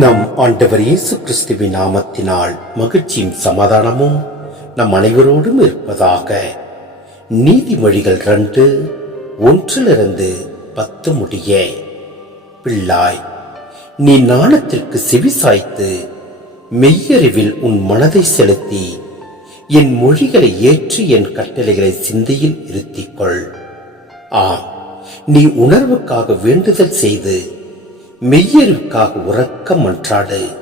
நம் ஆண்டவர் இயேசு கிறிஸ்துவின் நாமத்தினால் மகிழ்ச்சியும் சமாதானமும் நம் அனைவரோடும் இருப்பதாக. நீதிமொழிகள் ரெண்டு ஒன்றிலிருந்து பத்து முடிய. பிள்ளாய் நீ நாணத்திற்கு செவிசாய்த்து மெய்யறிவில் உன் மனதை செலுத்தி என் மொழிகளை ஏற்று என் கட்டளைகளை சிந்தையில் இருத்திக் கொள் ஆம் நீ உணர்வுக்காக வேண்டுதல் செய்து மெய்யறிவுக்காக உறக்க மன்றாடு.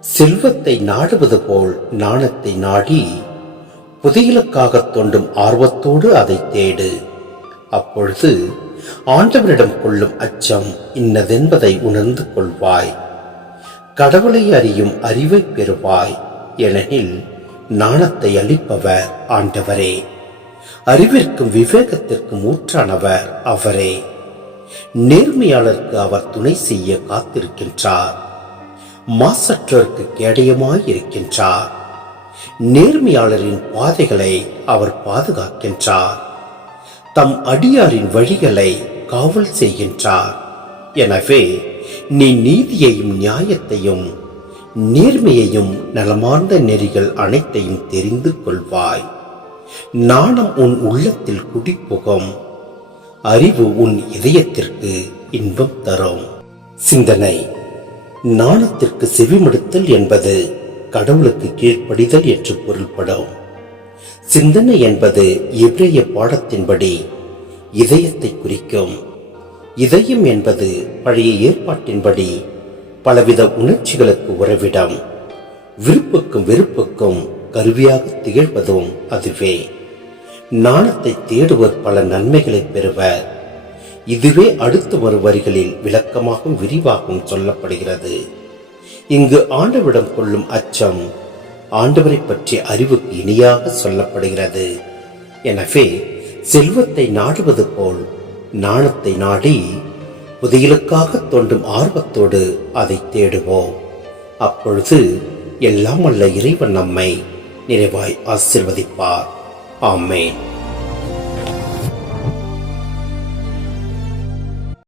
செல்வத்தை நாடுவது போல் நாணத்தை நாடி புதையலுக்காக தோண்டும் ஆர்வத்தோடு அதை தேடு. அப்பொழுது ஆண்டவரிடம் கொள்ளும் அச்சம் இன்னதென்பதை உணர்ந்து கொள்வாய். கடவுளை அறியும் அறிவை பெறுவாய் ஏனெனில் நாணத்தை அளிப்பவர் ஆண்டவரே. அறிவிற்கும் விவேகத்திற்கும் ஊற்றானவர் அவரே. நேர்மையாளருக்கு அவர் துணை செய்ய காத்திருக்கின்றார். மாசற்றோருக்கு கேடயமாய் இருக்கின்றார் நேர்மையாளரின் பாதைகளை அவர் பாதுகாக்கின்றார். தம் அடியாரின் வழிகளை காவல் செய்கின்றார். எனவே நீ நீதியையும் நியாயத்தையும் நேர்மையையும் நலமார்ந்த நெறிகள் அனைத்தையும் தெரிந்து கொள்வாய். நாணம் உன் உள்ளத்தில் குடிப்புகும் அறிவு உன் இதயத்திற்கு இன்பம் தரும். சிந்தனை. நாணத்திற்கு செவிமடுத்தல் என்பது கடவுளுக்கு கீழ்ப்படிதல் என்று பொருள்படும். சிந்தனை என்பது எபிரேய பாடத்தின்படி இதயத்தை குறிக்கும். இதயம் என்பது பழைய ஏற்பாட்டின்படி பலவித உணர்ச்சிகளுக்கு உறவிடம். விருப்புக்கும் வெறுப்புக்கும் கருவியாக திகழ்வதும் அதுவே. நாணத்தை தேடுவர் பல நன்மைகளை பெறுவர். இதுவே அடுத்து வரும் வரிகளில் விளக்கமாகவும் விரிவாகவும் சொல்லப்படுகிறது. இங்கு ஆண்டவிடம் கொள்ளும் அச்சம் ஆண்டவரை பற்றிய அறிவுக்கு இணையாக சொல்லப்படுகிறது. எனவே செல்வத்தை நாடுவது போல் நாணத்தை நாடி புதையலுக்காக தோன்றும் ஆர்வத்தோடு அதை தேடுவோம். அப்பொழுது எல்லாம் அல்ல இறைவன் நம்மை நிறைவாய் ஆசிர்வதிப்பார். Amen.